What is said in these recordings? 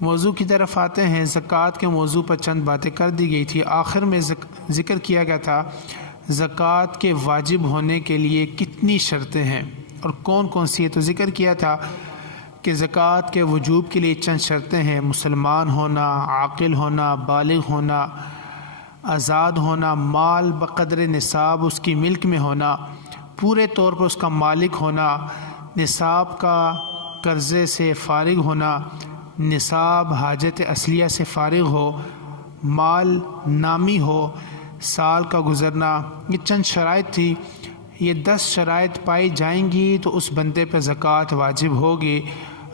موضوع کی طرف آتے ہیں۔ زکوٰۃ کے موضوع پر چند باتیں کر دی گئی تھی۔ آخر میں ذکر کیا گیا تھا زکوٰۃ کے واجب ہونے کے لیے کتنی شرطیں ہیں اور کون کون سی ہے۔ تو ذکر کیا تھا کہ زکوٰۃ کے وجوب کے لیے چند شرطیں ہیں: مسلمان ہونا، عاقل ہونا، بالغ ہونا، آزاد ہونا، مال بقدر نصاب اس کی ملک میں ہونا، پورے طور پر اس کا مالک ہونا، نصاب کا قرضے سے فارغ ہونا، نصاب حاجت اصلیہ سے فارغ ہو، مال نامی ہو، سال کا گزرنا۔ یہ چند شرائط تھی۔ یہ 10 شرائط پائی جائیں گی تو اس بندے پہ زکوٰۃ واجب ہوگی۔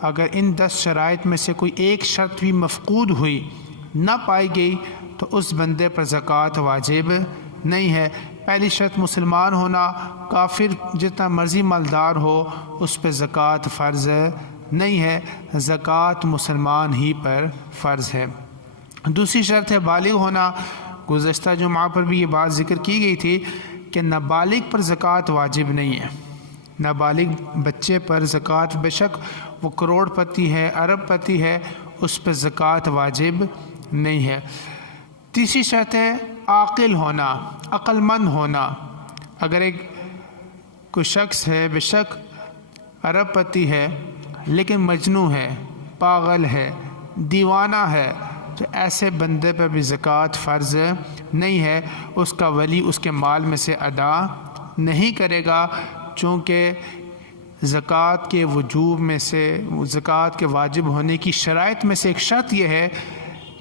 اگر ان 10 شرائط میں سے کوئی ایک شرط بھی مفقود ہوئی، نہ پائی گئی، تو اس بندے پر زکوٰۃ واجب نہیں ہے۔ پہلی شرط مسلمان ہونا، کافر جتنا مرضی مالدار ہو اس پہ زکوٰۃ فرض نہیں ہے، زکوٰۃ مسلمان ہی پر فرض ہے۔ دوسری شرط ہے بالغ ہونا۔ گزشتہ جمعہ پر بھی یہ بات ذکر کی گئی تھی کہ نابالغ پر زکوٰۃ واجب نہیں ہے۔ نابالغ بچے پر زکوٰۃ، بے شک وہ کروڑ پتی ہے، ارب پتی ہے، اس پر زکوٰۃ واجب نہیں ہے۔ تیسری شرط ہے عاقل ہونا، عقل مند ہونا۔ اگر کوئی شخص ہے، بے شک ارب پتی ہے لیکن مجنون ہے، پاگل ہے، دیوانہ ہے، تو ایسے بندے پر بھی زکوٰۃ فرض نہیں ہے۔ اس کا ولی اس کے مال میں سے ادا نہیں کرے گا، چونکہ زکوٰۃ کے وجوب میں سے، زکوٰۃ کے واجب ہونے کی شرائط میں سے ایک شرط یہ ہے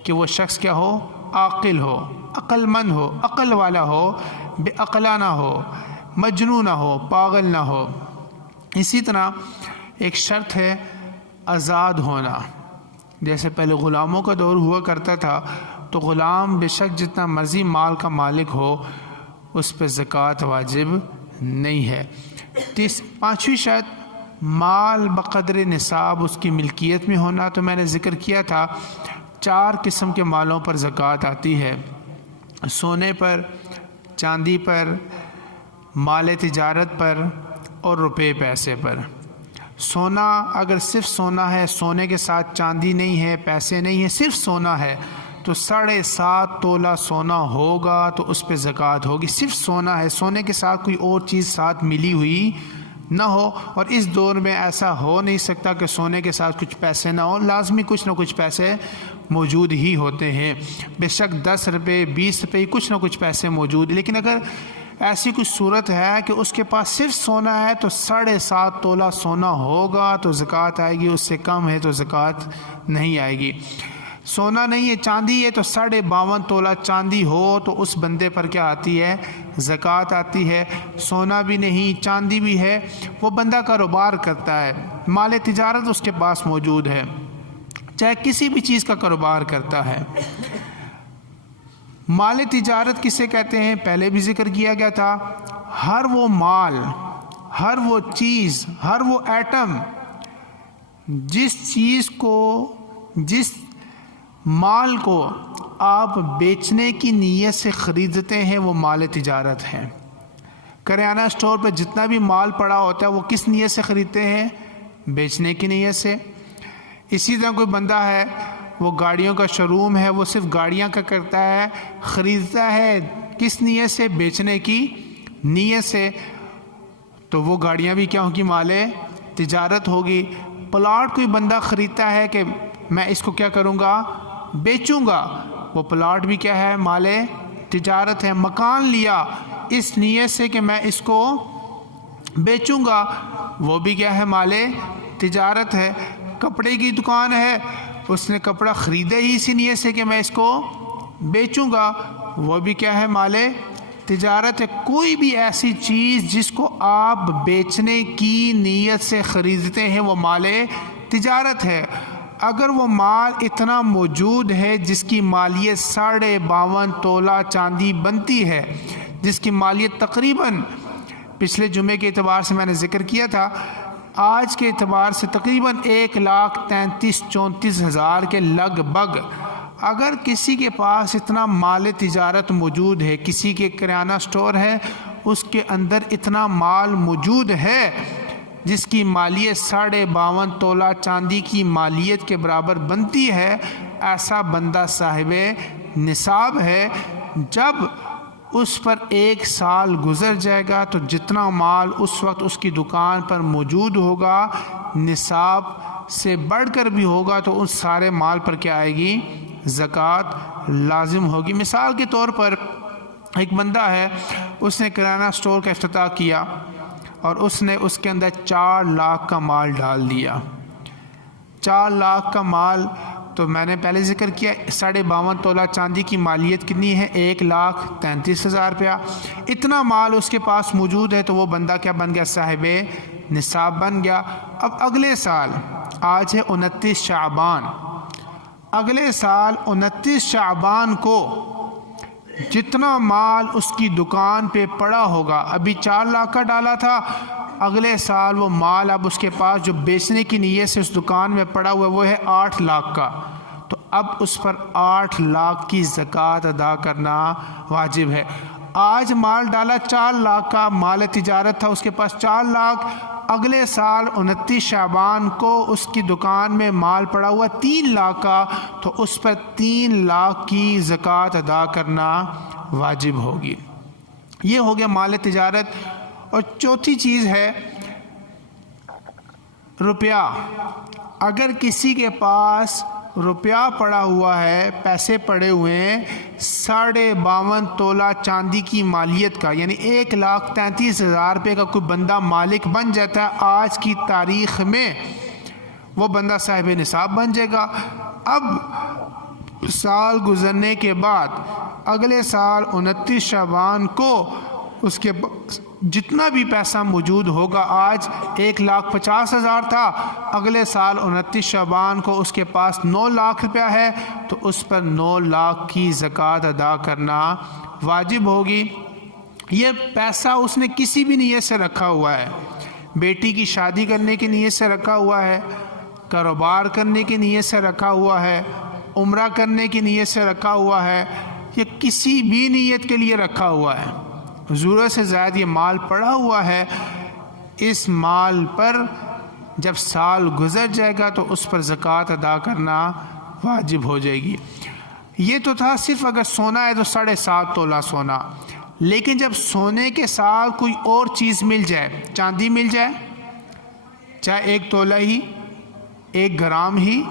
کہ وہ شخص کیا ہو؟ عاقل ہو، عقل مند ہو، عقل والا ہو، بے عقلہ نہ ہو، مجنون نہ ہو، پاگل نہ ہو۔ اسی طرح ایک شرط ہے آزاد ہونا۔ جیسے پہلے غلاموں کا دور ہوا کرتا تھا تو غلام بے شک جتنا مرضی مال کا مالک ہو اس پہ زکوٰۃ واجب نہیں ہے۔ پانچویں شرط مال بقدر نصاب اس کی ملکیت میں ہونا۔ تو میں نے ذکر کیا تھا 4 قسم کے مالوں پر زکوٰۃ آتی ہے: سونے پر، چاندی پر، مال تجارت پر اور روپے پیسے پر۔ سونا اگر صرف سونا ہے، سونے کے ساتھ چاندی نہیں ہے، پیسے نہیں ہے، صرف سونا ہے، تو 7.5 تولہ سونا ہوگا تو اس پہ زکوٰۃ ہوگی۔ صرف سونا ہے، سونے کے ساتھ کوئی اور چیز ساتھ ملی ہوئی نہ ہو، اور اس دور میں ایسا ہو نہیں سکتا کہ سونے کے ساتھ کچھ پیسے نہ ہو، لازمی کچھ نہ کچھ پیسے موجود ہی ہوتے ہیں۔ بے شک 10 روپے، 20 روپے، کچھ نہ کچھ پیسے موجود، لیکن اگر ایسی کچھ صورت ہے کہ اس کے پاس صرف سونا ہے تو 7.5 تولہ سونا ہوگا تو زکوٰۃ آئے گی، اس سے کم ہے تو زکوٰۃ نہیں آئے گی۔ سونا نہیں ہے، چاندی ہے، تو 52.5 تولہ چاندی ہو تو اس بندے پر کیا آتی ہے؟ زکوٰۃ آتی ہے۔ سونا بھی نہیں، چاندی بھی ہے، وہ بندہ کاروبار کرتا ہے، مال تجارت اس کے پاس موجود ہے، چاہے کسی بھی چیز کا کاروبار کرتا ہے۔ مال تجارت کسے کہتے ہیں؟ پہلے بھی ذکر کیا گیا تھا، ہر وہ مال، ہر وہ چیز، ہر وہ ایٹم، جس چیز کو، جس مال کو آپ بیچنے کی نیت سے خریدتے ہیں وہ مال تجارت ہے۔ کریانہ اسٹور پہ جتنا بھی مال پڑا ہوتا ہے وہ کس نیت سے خریدتے ہیں؟ بیچنے کی نیت سے۔ اسی طرح کوئی بندہ ہے، وہ گاڑیوں کا شو روم ہے، وہ صرف گاڑیاں کا کرتا ہے، خریدتا ہے کس نیت سے؟ بیچنے کی نیت سے، تو وہ گاڑیاں بھی کیا ہوگی؟ مال تجارت ہوگی۔ پلاٹ کوئی بندہ خریدتا ہے کہ میں اس کو کیا کروں گا؟ بیچوں گا، وہ پلاٹ بھی کیا ہے؟ مال تجارت ہے۔ مکان لیا اس نیت سے کہ میں اس کو بیچوں گا، وہ بھی کیا ہے؟ مال تجارت ہے۔ کپڑے کی دکان ہے، اس نے کپڑا خریدا ہی اسی نیت سے کہ میں اس کو بیچوں گا، وہ بھی کیا ہے؟ مال تجارت ہے۔ کوئی بھی ایسی چیز جس کو آپ بیچنے کی نیت سے خریدتے ہیں وہ مال تجارت ہے۔ اگر وہ مال اتنا موجود ہے جس کی مالیت 52.5 تولہ چاندی بنتی ہے، جس کی مالیت تقریباً پچھلے جمعے کے اعتبار سے میں نے ذکر کیا تھا، آج کے اعتبار سے تقریباً 1,33,34,000 کے لگ بھگ، اگر کسی کے پاس اتنا مال تجارت موجود ہے، کسی کے کریانہ سٹور ہے، اس کے اندر اتنا مال موجود ہے، جس کی مالیت 52.5 تولہ چاندی کی مالیت کے برابر بنتی ہے، ایسا بندہ صاحب نصاب ہے۔ جب اس پر 1 سال گزر جائے گا تو جتنا مال اس وقت اس کی دکان پر موجود ہوگا نصاب سے بڑھ کر بھی ہوگا تو اس سارے مال پر کیا آئے گی؟ زکوٰۃ لازم ہوگی۔ مثال کے طور پر ایک بندہ ہے، اس نے کرانہ سٹور کا افتتاح کیا اور اس نے اس کے اندر 4 لاکھ کا مال ڈال دیا۔ 4 لاکھ کا مال تو میں نے پہلے ذکر کیا 52.5 تولہ چاندی کی مالیت کتنی ہے؟ 1,33,000 روپیہ۔ اتنا مال اس کے پاس موجود ہے تو وہ بندہ کیا بن گیا؟ صاحب نصاب بن گیا۔ اب اگلے سال، آج ہے 29 شعبان، اگلے سال 29 شعبان کو جتنا مال اس کی دکان پہ پڑا ہوگا، ابھی 4 لاکھ کا ڈالا تھا، اگلے سال وہ مال اب اس کے پاس جو بیچنے کی نیت سے اس دکان میں پڑا ہوا ہے وہ ہے 8 لاکھ کا، تو اب اس پر 8 لاکھ کی زکوٰۃ ادا کرنا واجب ہے۔ آج مال ڈالا 4 لاکھ کا، مال تجارت تھا اس کے پاس 4 لاکھ، اگلے سال 29 شعبان کو اس کی دکان میں مال پڑا ہوا 3 لاکھ کا، تو اس پر 3 لاکھ کی زکوٰۃ ادا کرنا واجب ہوگی۔ یہ ہو گیا مال تجارت۔ اور چوتھی چیز ہے روپیہ۔ اگر کسی کے پاس روپیہ پڑا ہوا ہے، پیسے پڑے ہوئے ہیں، 52.5 تولہ چاندی کی مالیت کا، یعنی 1,33,000 روپے کا کوئی بندہ مالک بن جاتا ہے آج کی تاریخ میں، وہ بندہ صاحب نصاب بن جائے گا۔ اب سال گزرنے کے بعد اگلے سال 29 شعبان کو اس کے جتنا بھی پیسہ موجود ہوگا، آج 1,50,000 تھا، اگلے سال 29 شعبان کو اس کے پاس 9 لاکھ روپیہ ہے تو اس پر 9 لاکھ کی زکوٰۃ ادا کرنا واجب ہوگی۔ یہ پیسہ اس نے کسی بھی نیت سے رکھا ہوا ہے، بیٹی کی شادی کرنے کی نیت سے رکھا ہوا ہے، کاروبار کرنے کی نیت سے رکھا ہوا ہے، عمرہ کرنے کی نیت سے رکھا ہوا ہے، یا کسی بھی نیت کے لیے رکھا ہوا ہے، ضرورت سے زائد یہ مال پڑا ہوا ہے، اس مال پر جب سال گزر جائے گا تو اس پر زکوٰۃ ادا کرنا واجب ہو جائے گی۔ یہ تو تھا صرف اگر سونا ہے تو 7.5 تولہ سونا، لیکن جب سونے کے ساتھ کوئی اور چیز مل جائے، چاندی مل جائے، چاہے 1 تولہ ہی، 1 گرام ہی،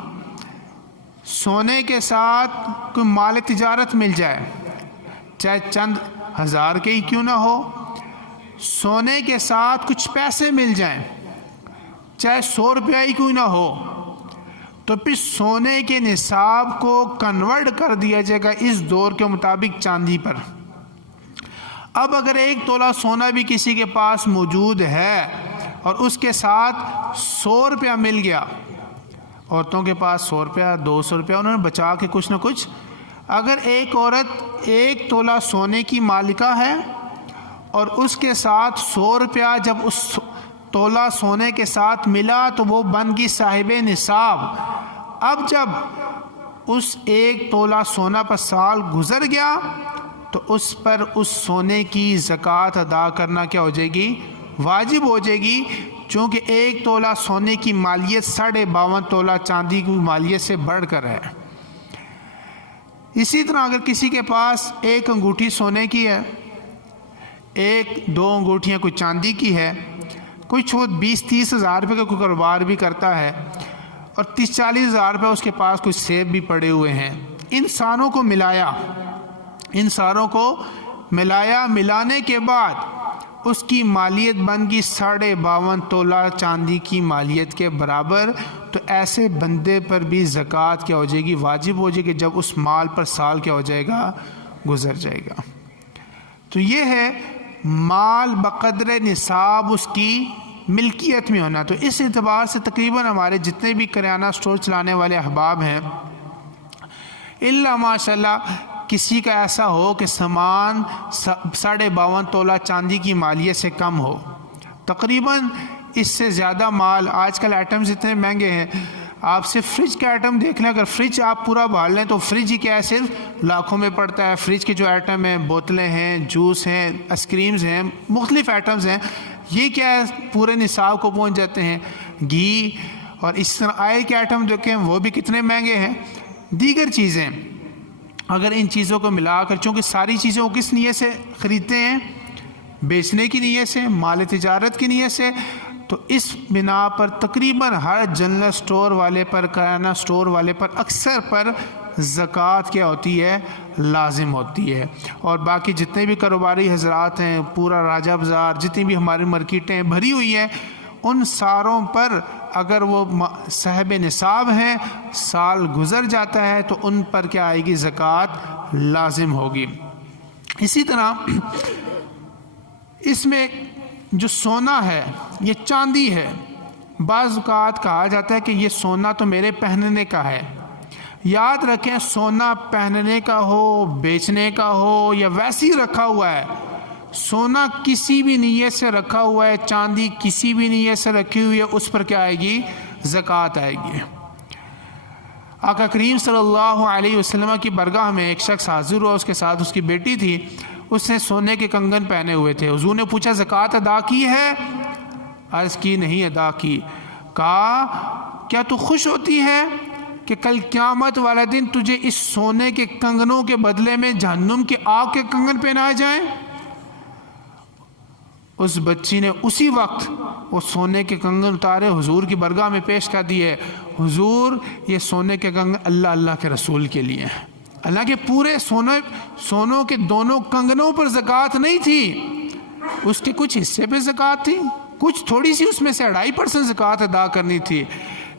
سونے کے ساتھ کوئی مال تجارت مل جائے، چاہے چند ہزار کے ہی کیوں نہ ہو، سونے کے ساتھ کچھ پیسے مل جائیں، چاہے 100 روپیہ ہی کیوں نہ ہو، تو پھر سونے کے نصاب کو کنورٹ کر دیا جائے گا اس دور کے مطابق چاندی پر۔ اب اگر 1 تولہ سونا بھی کسی کے پاس موجود ہے اور اس کے ساتھ 100 روپیہ مل گیا، عورتوں کے پاس 100 روپیہ 200 روپیہ انہوں نے بچا کے کچھ نہ کچھ، اگر ایک عورت 1 تولہ سونے کی مالکہ ہے اور اس کے ساتھ 100 روپیہ جب اس تولہ سونے کے ساتھ ملا تو وہ بن گئی صاحب نصاب۔ اب جب اس 1 تولہ سونا پر سال گزر گیا تو اس پر اس سونے کی زکوٰۃ ادا کرنا کیا ہو جائے گی؟ واجب ہو جائے گی، چونکہ 1 تولہ سونے کی مالیت 52.5 تولہ چاندی کی مالیت سے بڑھ کر ہے۔ اسی طرح اگر کسی کے پاس 1 انگوٹھی سونے کی ہے، 1-2 انگوٹھیاں کوئی چاندی کی ہے، کوئی 20-30 ہزار روپے کا کوئی کاروبار بھی کرتا ہے اور 30-40 ہزار روپے اس کے پاس کچھ سیب بھی پڑے ہوئے ہیں، ان ساروں کو ملایا، ملانے کے بعد اس کی مالیت بن گئی 52.5 تولہ چاندی کی مالیت کے برابر، تو ایسے بندے پر بھی زکوٰۃ کیا ہو جائے گی؟ واجب ہو جائے گی، جب اس مال پر سال کیا ہو جائے گا؟ گزر جائے گا۔ تو یہ ہے مال بقدر نصاب اس کی ملکیت میں ہونا۔ تو اس اعتبار سے تقریباً ہمارے جتنے بھی کریانہ سٹور چلانے والے احباب ہیں، الا ماشاءاللہ کسی کا ایسا ہو کہ سامان 52.5 تولہ چاندی کی مالیت سے کم ہو، تقریباً اس سے زیادہ مال، آج کل آئٹمز اتنے مہنگے ہیں، آپ صرف فریج کا آئٹم دیکھ لیں، اگر فریج آپ پورا بھال لیں تو فریج ہی کیا ہے، صرف لاکھوں میں پڑتا ہے۔ فریج کے جو آئٹم ہیں، بوتلیں ہیں، جوس ہیں، آئس کریمز ہیں، مختلف آئٹمز ہیں، یہ کیا ہے پورے نصاب کو پہنچ جاتے ہیں. گھی اور اس طرح آئل کے آئٹم جو کہ وہ بھی کتنے مہنگے ہیں. دیگر چیزیں اگر ان چیزوں کو ملا کر، چونکہ ساری چیزیں وہ کس نیت سے خریدتے ہیں؟ بیچنے کی نیت سے، مال تجارت کی نیت سے. تو اس بنا پر تقریباً ہر جنرل سٹور والے پر، کرانہ سٹور والے پر اکثر پر زکوٰۃ کیا ہوتی ہے؟ لازم ہوتی ہے. اور باقی جتنے بھی کاروباری حضرات ہیں، پورا راجہ بازار، جتنی بھی ہماری مارکیٹیں بھری ہوئی ہیں، ان ساروں پر اگر وہ صاحب نصاب ہیں، سال گزر جاتا ہے تو ان پر کیا آئے گی؟ زکوٰۃ لازم ہوگی. اسی طرح اس میں جو سونا ہے، یہ چاندی ہے، بعض اوقات کہا جاتا ہے کہ یہ سونا تو میرے پہننے کا ہے. یاد رکھیں سونا پہننے کا ہو، بیچنے کا ہو یا ویسے ہی رکھا ہوا ہے، سونا کسی بھی نیت سے رکھا ہوا ہے، چاندی کسی بھی نیت سے رکھی ہوئی ہے، اس پر کیا آئے گی؟ زکوٰۃ آئے گی. آقا کریم صلی اللہ علیہ وسلم کی برگاہ میں ایک شخص حاضر ہوا، اس کے ساتھ اس کی بیٹی تھی. اس نے سونے کے کنگن پہنے ہوئے تھے. حضور نے پوچھا زکوٰۃ ادا کی ہے؟ عرض کی نہیں ادا کی. کہا کیا تو خوش ہوتی ہے کہ کل قیامت والا دن تجھے اس سونے کے کنگنوں کے بدلے میں جہنم کے آگ کے کنگن پہنائے جائیں؟ اس بچی نے اسی وقت وہ سونے کے کنگن اتارے، حضور کی برگاہ میں پیش کر دیے. حضور یہ سونے کے کنگن اللہ کے رسول کے لیے ہیں. اللہ کے پورے سونوں کے دونوں کنگنوں پر زکوٰۃ نہیں تھی، اس کے کچھ حصے پہ زکوٰۃ تھی، کچھ تھوڑی سی اس میں سے 2.5% زکوٰۃ ادا کرنی تھی.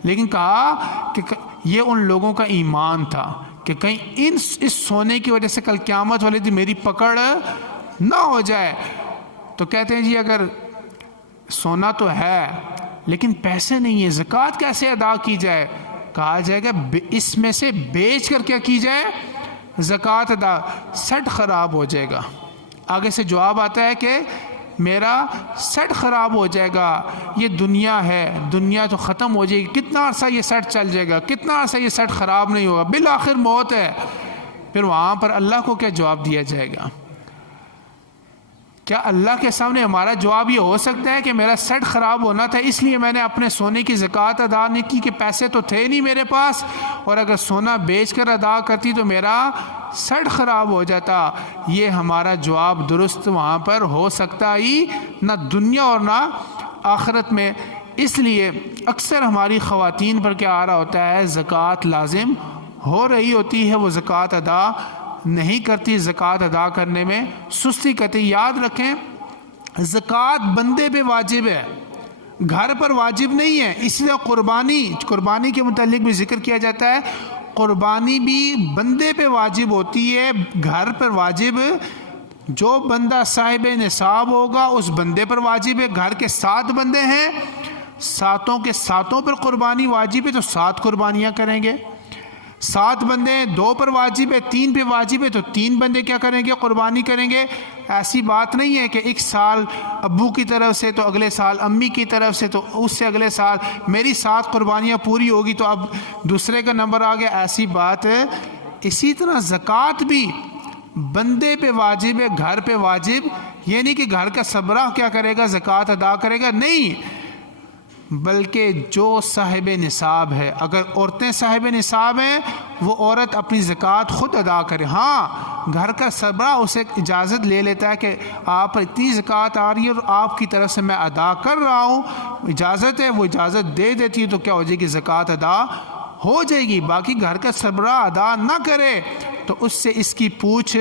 لیکن کہا کہ یہ ان لوگوں کا ایمان تھا کہ کہیں اس سونے کی وجہ سے کل قیامت والے دن میری پکڑ نہ ہو جائے. تو کہتے ہیں جی اگر سونا تو ہے لیکن پیسے نہیں ہیں، زکوٰۃ کیسے ادا کی جائے؟ کہا جائے گا اس میں سے بیچ کر کیا کی جائے؟ زکوٰۃ ادا. سیٹ خراب ہو جائے گا. آگے سے جواب آتا ہے کہ میرا سیٹ خراب ہو جائے گا، یہ دنیا ہے، دنیا تو ختم ہو جائے گی، کتنا عرصہ یہ سیٹ چل جائے گا، کتنا عرصہ یہ سیٹ خراب نہیں ہوگا، بالآخر موت ہے. پھر وہاں پر اللہ کو کیا جواب دیا جائے گا؟ کیا اللہ کے سامنے ہمارا جواب یہ ہو سکتا ہے کہ میرا سیٹ خراب ہونا تھا اس لیے میں نے اپنے سونے کی زکوٰۃ ادا نہیں کی کہ پیسے تو تھے نہیں میرے پاس، اور اگر سونا بیچ کر ادا کرتی تو میرا سیٹ خراب ہو جاتا؟ یہ ہمارا جواب درست وہاں پر ہو سکتا ہی نہ دنیا اور نہ آخرت میں. اس لیے اکثر ہماری خواتین پر کیا آ رہا ہوتا ہے؟ زکوٰۃ لازم ہو رہی ہوتی ہے، وہ زکوٰۃ ادا نہیں کرتی، زکوٰۃ ادا کرنے میں سستی کرتی. یاد رکھیں زکوٰۃ بندے پہ واجب ہے، گھر پر واجب نہیں ہے. اسی طرح قربانی کے متعلق بھی ذکر کیا جاتا ہے، قربانی بھی بندے پہ واجب ہوتی ہے، گھر پر واجب جو بندہ صاحب نصاب ہوگا اس بندے پر واجب ہے. گھر کے 7 بندے ہیں، 7 کے 7 پر قربانی واجب ہے تو 7 قربانیاں کریں گے. 7 بندے ہیں، 2 پر واجب ہے، 3 پہ واجب ہے تو 3 بندے کیا کریں گے؟ قربانی کریں گے. ایسی بات نہیں ہے کہ ایک سال ابو کی طرف سے تو اگلے سال امی کی طرف سے تو اس سے اگلے سال میری 7 قربانیاں پوری ہوگی تو اب دوسرے کا نمبر آ گیا، ایسی بات ہے. اسی طرح زکوٰۃ بھی بندے پہ واجب ہے، گھر پہ واجب، یعنی کہ گھر کا سبرہ کیا کرے گا؟ زکوٰۃ ادا کرے گا؟ نہیں، بلکہ جو صاحب نصاب ہے، اگر عورتیں صاحب نصاب ہیں وہ عورت اپنی زکوٰۃ خود ادا کرے. ہاں گھر کا سربراہ اسے اجازت لے لیتا ہے کہ آپ پر اتنی زکوٰۃ آ رہی ہے اور آپ کی طرف سے میں ادا کر رہا ہوں، اجازت ہے، وہ اجازت دے دیتی ہے تو کیا ہو جائے گی؟ زکوٰۃ ادا ہو جائے گی. باقی گھر کا سربراہ ادا نہ کرے تو اس سے اس کی پوچھ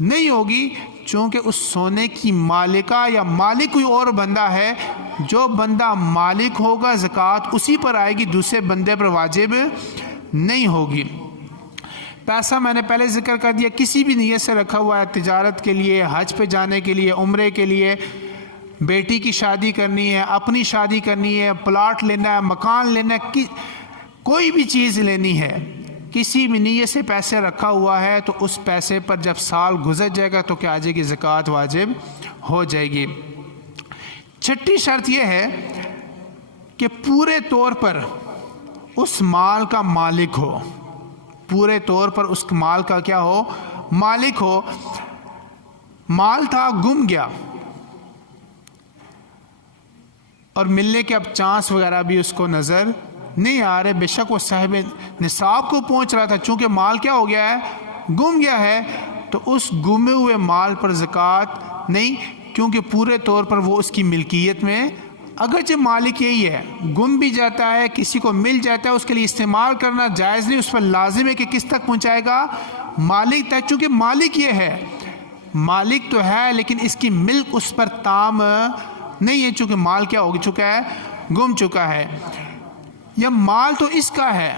نہیں ہوگی، چونکہ اس سونے کی مالکہ یا مالک کوئی اور بندہ ہے. جو بندہ مالک ہوگا زکوٰۃ اسی پر آئے گی، دوسرے بندے پر واجب نہیں ہوگی. پیسہ میں نے پہلے ذکر کر دیا کسی بھی نیت سے رکھا ہوا ہے، تجارت کے لیے، حج پہ جانے کے لیے، عمرے کے لیے، بیٹی کی شادی کرنی ہے، اپنی شادی کرنی ہے، پلاٹ لینا ہے، مکان لینا ہے، کوئی بھی چیز لینی ہے، کسی بھی نیت سے پیسے رکھا ہوا ہے تو اس پیسے پر جب سال گزر جائے گا تو کیا آ جائے گی؟ زکوٰۃ واجب ہو جائے گی. چھٹی شرط یہ ہے کہ پورے طور پر اس مال کا مالک ہو، پورے طور پر اس مال کا کیا ہو؟ مالک ہو. مال تھا، گم گیا، اور ملنے کے اب چانس وغیرہ بھی اس کو نظر نہیں آ رہے. بے شک وہ صاحب نصاب کو پہنچ رہا تھا, چونکہ مال کیا ہو گیا ہے, گم گیا ہے, تو اس گمے ہوئے مال پر زکوٰۃ نہیں, کیونکہ پورے طور پر وہ اس کی ملکیت میں, اگرچہ مالک یہی ہے, گم بھی جاتا ہے, کسی کو مل جاتا ہے, اس کے لیے استعمال کرنا جائز نہیں, اس پر لازم ہے کہ کس تک پہنچائے گا, مالک تک, چونکہ مالک یہ ہے, مالک تو ہے لیکن اس کی ملک اس پر تام نہیں ہے, چونکہ مال کیا ہو چکا ہے, گم چکا ہے. یا مال تو اس کا ہے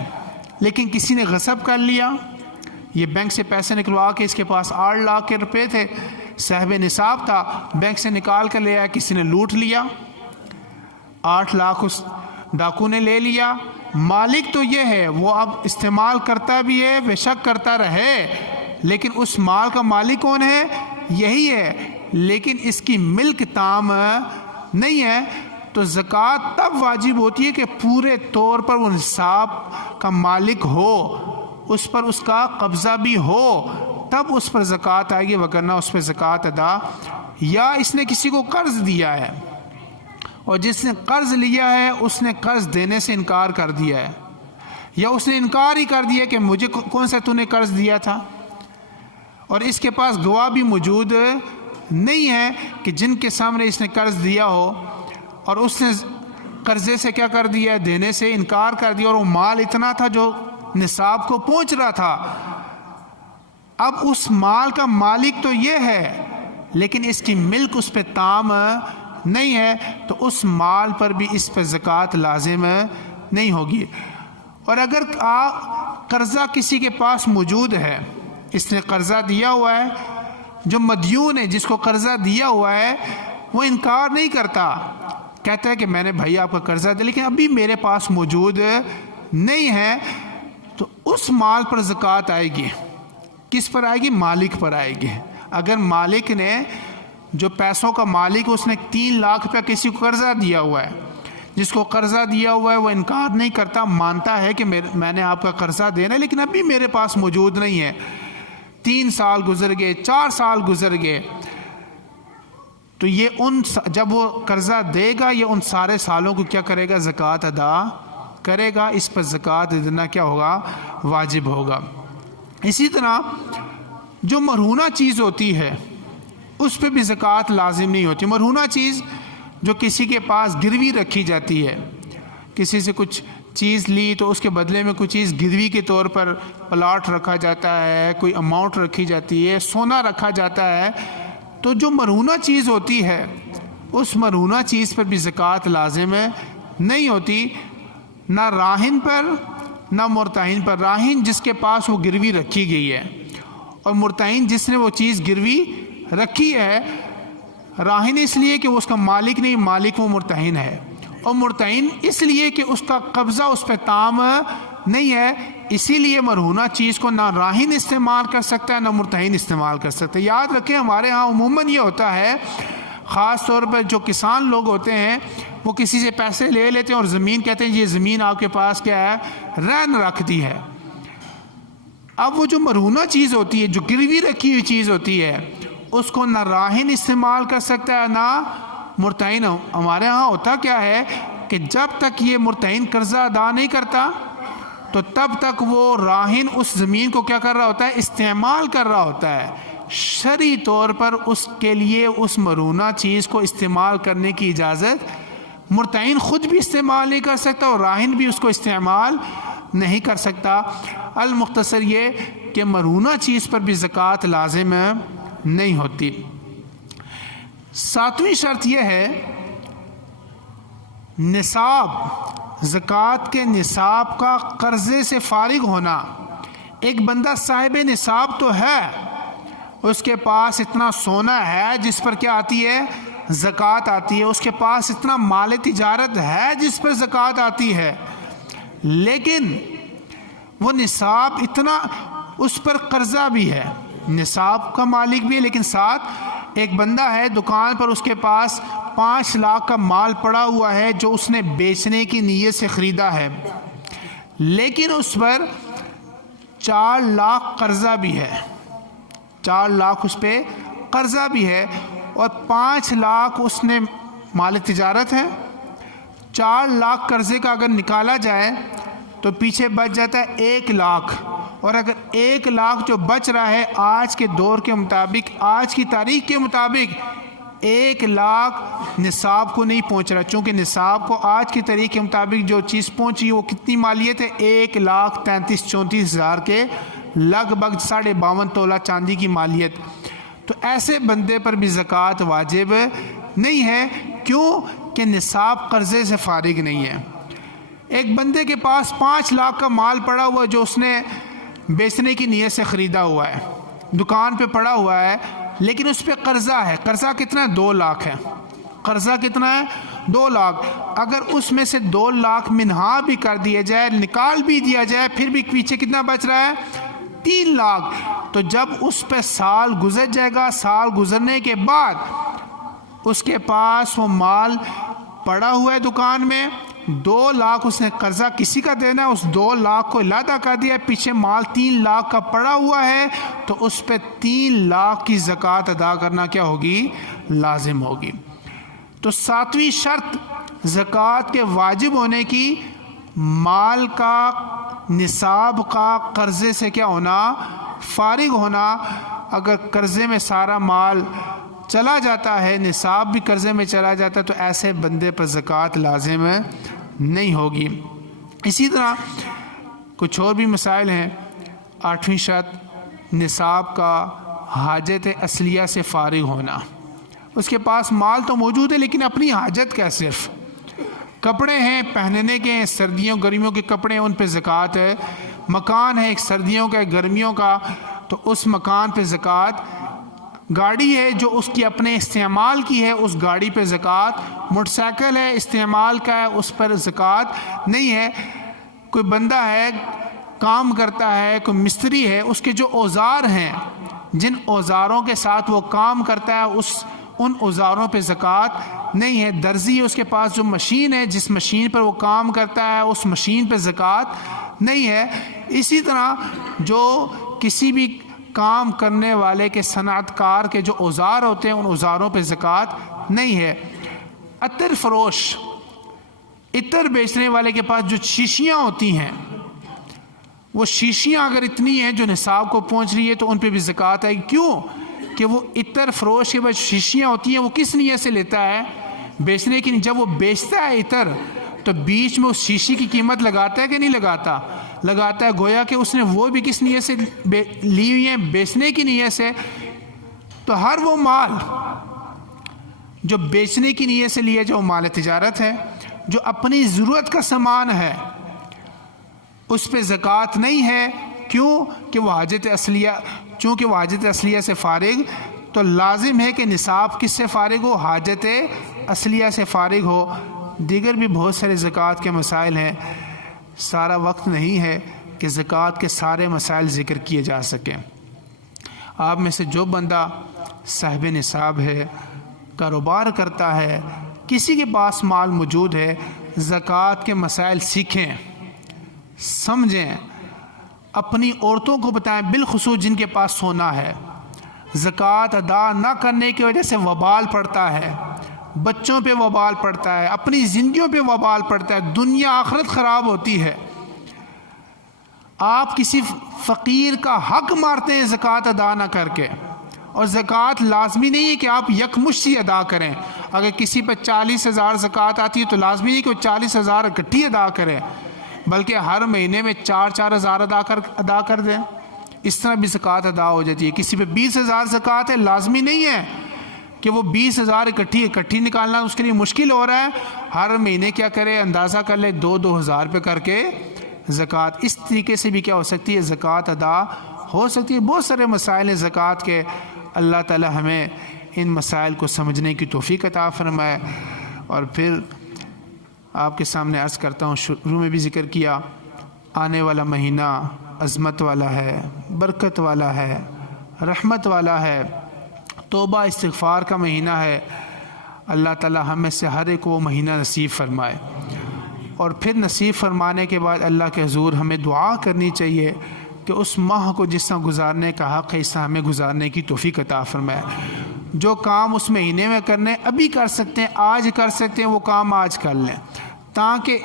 لیکن کسی نے غصب کر لیا, یہ بینک سے پیسے نکلوا کے, اس کے پاس 8 لاکھ کے روپے تھے, صاحب نصاب تھا, بینک سے نکال کر لے آیا, کسی نے لوٹ لیا, 8 لاکھ اس ڈاکو نے لے لیا. مالک تو یہ ہے, وہ اب استعمال کرتا بھی ہے, بے شک کرتا رہے, لیکن اس مال کا مالک کون ہے, یہی ہے, لیکن اس کی ملک تام نہیں ہے. تو زکوٰۃ تب واجب ہوتی ہے کہ پورے طور پر وہ نصاب کا مالک ہو, اس پر اس کا قبضہ بھی ہو, تب اس پر زکوٰۃ آئے گی, وگرنہ اس پہ زکوٰۃ ادا. یا اس نے کسی کو قرض دیا ہے, اور جس نے قرض لیا ہے اس نے قرض دینے سے انکار کر دیا ہے, یا اس نے انکار ہی کر دیا کہ مجھے کون سا تو نے قرض دیا تھا, اور اس کے پاس گواہ بھی موجود نہیں ہے کہ جن کے سامنے اس نے قرض دیا ہو, اور اس نے قرضے سے کیا کر دیا, دینے سے انکار کر دیا, اور وہ مال اتنا تھا جو نصاب کو پہنچ رہا تھا. اب اس مال کا مالک تو یہ ہے لیکن اس کی ملک اس پہ تام نہیں ہے, تو اس مال پر بھی اس پہ زکوٰۃ لازم نہیں ہوگی. اور اگر قرضہ کسی کے پاس موجود ہے, اس نے قرضہ دیا ہوا ہے, جو مدیون ہے جس کو قرضہ دیا ہوا ہے وہ انکار نہیں کرتا, کہتا ہے کہ میں نے بھائی آپ کا قرضہ دیا لیکن ابھی میرے پاس موجود نہیں ہے, تو اس مال پر زکوٰۃ آئے گی. کس پر آئے گی, مالک پر آئے گی. اگر مالک نے, جو پیسوں کا مالک, اس نے 3 لاکھ روپیہ کسی کو قرضہ دیا ہوا ہے, جس کو قرضہ دیا ہوا ہے وہ انکار نہیں کرتا, مانتا ہے کہ میں نے آپ کا قرضہ دینا ہے لیکن ابھی میرے پاس موجود نہیں ہے, 3 سال گزر گئے, 4 سال گزر گئے, تو یہ جب وہ قرضہ دے گا یہ ان سارے سالوں کو کیا کرے گا, زکوٰۃ ادا کرے گا, اس پر زکوٰۃ دینا کیا ہوگا, واجب ہوگا. اسی طرح جو مرہونہ چیز ہوتی ہے اس پہ بھی زکوٰۃ لازم نہیں ہوتی. مرہونہ چیز جو کسی کے پاس گروی رکھی جاتی ہے, کسی سے کچھ چیز لی تو اس کے بدلے میں کوئی چیز گروی کے طور پر پلاٹ رکھا جاتا ہے, کوئی اماؤنٹ رکھی جاتی ہے, سونا رکھا جاتا ہے, تو جو مرہونہ چیز ہوتی ہے اس مرہونہ چیز پر بھی زکوٰۃ لازم نہیں ہوتی, نہ راہن پر نہ مرتہن پر. راہن جس کے پاس وہ گروی رکھی گئی ہے, اور مرتہن جس نے وہ چیز گروی رکھی ہے. راہن اس لیے کہ وہ اس کا مالک نہیں, مالک وہ مرتہن ہے, اور مرتہن اس لیے کہ اس کا قبضہ اس پہ تام نہیں ہے, اسی لیے مرہونہ چیز کو نہ راہن استعمال کر سکتا ہے نہ مرتہن استعمال کر سکتا ہے. یاد رکھیں ہمارے ہاں عموماً یہ ہوتا ہے, خاص طور پر جو کسان لوگ ہوتے ہیں وہ کسی سے پیسے لے لیتے ہیں اور زمین کہتے ہیں یہ زمین آپ کے پاس کیا ہے, رہن رکھ دی ہے. اب وہ جو مرہونہ چیز ہوتی ہے, جو گروی رکھی ہوئی چیز ہوتی ہے, اس کو نہ راہن استعمال کر سکتا ہے نہ مرتہن. ہمارے ہاں ہوتا کیا ہے کہ جب تک یہ مرتہن قرضہ ادا نہیں کرتا تو تب تک وہ راہن اس زمین کو کیا کر رہا ہوتا ہے, استعمال کر رہا ہوتا ہے. شرعی طور پر اس کے لیے اس مرہونہ چیز کو استعمال کرنے کی اجازت مرتہن خود بھی استعمال نہیں کر سکتا اور راہن بھی اس کو استعمال نہیں کر سکتا. المختصر یہ کہ مرہونہ چیز پر بھی زکوٰۃ لازم نہیں ہوتی. 7ویں شرط یہ ہے نصاب, زکوٰۃ کے نصاب کا قرضے سے فارغ ہونا. ایک بندہ صاحب نصاب تو ہے, اس کے پاس اتنا سونا ہے جس پر کیا آتی ہے, زکوٰۃ آتی ہے, اس کے پاس اتنا مال تجارت ہے جس پر زکوٰۃ آتی ہے, لیکن وہ نصاب اتنا, اس پر قرضہ بھی ہے, نصاب کا مالک بھی ہے, لیکن ساتھ ایک بندہ ہے دکان پر, اس کے پاس 5 لاکھ کا مال پڑا ہوا ہے جو اس نے بیچنے کی نیت سے خریدا ہے, لیکن اس پر 4 لاکھ قرضہ بھی ہے, 4 لاکھ اس پہ قرضہ بھی ہے, اور 5 لاکھ اس نے مال تجارت ہے, 4 لاکھ قرضے کا اگر نکالا جائے تو پیچھے بچ جاتا ہے 1 لاکھ، اور اگر 1 لاکھ جو بچ رہا ہے آج کے دور کے مطابق، آج کی تاریخ کے مطابق 1 لاکھ نصاب کو نہیں پہنچ رہا، چونکہ نصاب کو آج کی تاریخ کے مطابق جو چیز پہنچی وہ کتنی مالیت ہے؟ 1,33,34,000 ہزار کے لگ بھگ 52.5 تولہ چاندی کی مالیت۔ تو ایسے بندے پر بھی زکوٰۃ واجب نہیں ہے، کیوں کہ نصاب قرضے سے فارغ نہیں ہے۔ ایک بندے کے پاس 5 لاکھ کا مال پڑا ہوا جو اس نے بیچنے کی نیت سے خریدا ہوا ہے، دکان پہ پڑا ہوا ہے، لیکن اس پہ قرضہ ہے۔ قرضہ کتنا ہے؟ 2 لاکھ ہے۔ قرضہ کتنا ہے؟ 2 لاکھ۔ اگر اس میں سے 2 لاکھ منہا بھی کر دیا جائے، نکال بھی دیا جائے، پھر بھی پیچھے کتنا بچ رہا ہے؟ 3 لاکھ۔ تو جب اس پہ سال گزر جائے گا، سال گزرنے کے بعد اس کے پاس وہ مال پڑا ہوا ہے دکان میں، 2 لاکھ اس نے قرضہ کسی کا دینا ہے، اس 2 لاکھ کو ادا کر دیا، پیچھے مال 3 لاکھ کا پڑا ہوا ہے، تو اس پہ 3 لاکھ کی زکوٰۃ ادا کرنا کیا ہوگی؟ لازم ہوگی۔ تو 7ویں شرط زکوٰۃ کے واجب ہونے کی، مال کا نصاب کا قرضے سے کیا ہونا؟ فارغ ہونا۔ اگر قرضے میں سارا مال چلا جاتا ہے، نصاب بھی قرضے میں چلا جاتا ہے، تو ایسے بندے پر زکوٰۃ لازم نہیں ہوگی۔ اسی طرح کچھ اور بھی مسائل ہیں۔ 8ویں شرط نصاب کا حاجت اصلیہ سے فارغ ہونا۔ اس کے پاس مال تو موجود ہے لیکن اپنی حاجت کا صرف کپڑے ہیں پہننے کے، سردیوں گرمیوں کے کپڑے ہیں، ان پہ زکوٰۃ ہے۔ مکان ہے ایک سردیوں کا ایک گرمیوں کا، تو اس مکان پہ زکوٰۃ۔ گاڑی ہے جو اس کی اپنے استعمال کی ہے، اس گاڑی پہ زکوٰۃ۔ موٹر سائیکل ہے استعمال کا ہے، اس پر زکوٰۃ نہیں ہے۔ کوئی بندہ ہے کام کرتا ہے، کوئی مستری ہے، اس کے جو اوزار ہیں، جن اوزاروں کے ساتھ وہ کام کرتا ہے، ان اوزاروں پہ زکوٰۃ نہیں ہے۔ درزی ہے، اس کے پاس جو مشین ہے، جس مشین پر وہ کام کرتا ہے، اس مشین پہ زکوٰۃ نہیں ہے۔ اسی طرح جو کسی بھی کام کرنے والے کے صنعت کار کے جو اوزار ہوتے ہیں، ان اوزاروں پہ زکوٰۃ نہیں ہے۔ عطر فروش، عطر بیچنے والے کے پاس جو شیشیاں ہوتی ہیں، وہ شیشیاں اگر اتنی ہیں جو نصاب کو پہنچ رہی ہے تو ان پہ بھی زکوٰۃ ہے۔ کیوں کہ وہ عطر فروش کے پاس شیشیاں ہوتی ہیں، وہ کس نیت سے لیتا ہے؟ بیچنے کی۔ جب وہ بیچتا ہے عطر تو بیچ میں اس شیشی کی قیمت لگاتا ہے کہ نہیں لگاتا؟ لگاتا ہے۔ گویا کہ اس نے وہ بھی کس نیت سے لی ہوئی ہیں؟ بیچنے کی نیت سے۔ تو ہر وہ مال جو بیچنے کی نیت سے لیا جو مال تجارت ہے، جو اپنی ضرورت کا سامان ہے، اس پہ زکوٰۃ نہیں ہے۔ کیوں کہ وہ حاجت اصلیہ، چونکہ وہ حاجت اصلیہ سے فارغ، تو لازم ہے کہ نصاب کس سے فارغ ہو؟ حاجت اصلیہ سے فارغ ہو۔ دیگر بھی بہت سارے زکوٰۃ کے مسائل ہیں، سارا وقت نہیں ہے کہ زکوٰۃ کے سارے مسائل ذکر کیے جا سکیں۔ آپ میں سے جو بندہ صاحب نصاب ہے، کاروبار کرتا ہے، کسی کے پاس مال موجود ہے، زکوٰۃ کے مسائل سیکھیں، سمجھیں، اپنی عورتوں کو بتائیں، بالخصوص جن کے پاس سونا ہے۔ زکوٰۃ ادا نہ کرنے کی وجہ سے وبال پڑتا ہے، بچوں پہ وبال پڑتا ہے، اپنی زندگیوں پہ وبال پڑتا ہے، دنیا آخرت خراب ہوتی ہے۔ آپ کسی فقیر کا حق مارتے ہیں زکوٰۃ ادا نہ کر کے، اور زکوٰۃ لازمی نہیں ہے کہ آپ یکمشتی ادا کریں۔ اگر کسی پہ 40,000 زکوٰۃ آتی ہے تو لازمی نہیں کہ وہ 40,000 اکٹھی ادا کرے، بلکہ ہر مہینے میں 4-4 ہزار ادا کر دیں، اس طرح بھی زکوٰۃ ادا ہو جاتی ہے۔ کسی پہ 20,000 زکوٰۃ ہے، لازمی نہیں ہے کہ وہ 20,000 اکٹھی نکالنا اس کے لیے مشکل ہو رہا ہے، ہر مہینے کیا کرے، اندازہ کر لے 2-2 ہزار پہ کر کے زکوٰۃ۔ اس طریقے سے بھی کیا ہو سکتی ہے؟ زکوٰۃ ادا ہو سکتی ہے۔ بہت سارے مسائل ہیں زکوٰۃ کے، اللہ تعالی ہمیں ان مسائل کو سمجھنے کی توفیق عطا فرمائے۔ اور پھر آپ کے سامنے عرض کرتا ہوں، شروع میں بھی ذکر کیا، آنے والا مہینہ عظمت والا ہے، برکت والا ہے، رحمت والا ہے، توبہ استغفار کا مہینہ ہے۔ اللہ تعالی ہم میں سے ہر ایک کو وہ مہینہ نصیب فرمائے، اور پھر نصیب فرمانے کے بعد اللہ کے حضور ہمیں دعا کرنی چاہیے کہ اس ماہ کو جس طرح گزارنے کا حق ہے، اس طرح ہمیں گزارنے کی توفیق عطا فرمائے۔ جو کام اس مہینے میں کرنے ابھی کر سکتے ہیں، آج کر سکتے ہیں، وہ کام آج کر لیں، تاکہ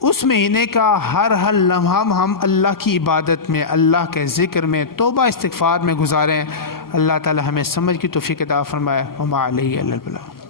اس مہینے کا ہر لمحہ ہم اللہ کی عبادت میں، اللہ کے ذکر میں، توبہ استغفار میں گزاریں۔ اللہ تعالی ہمیں سمجھ کی توفیق عطا فرمائے۔ وما علیہ الا البلاغ۔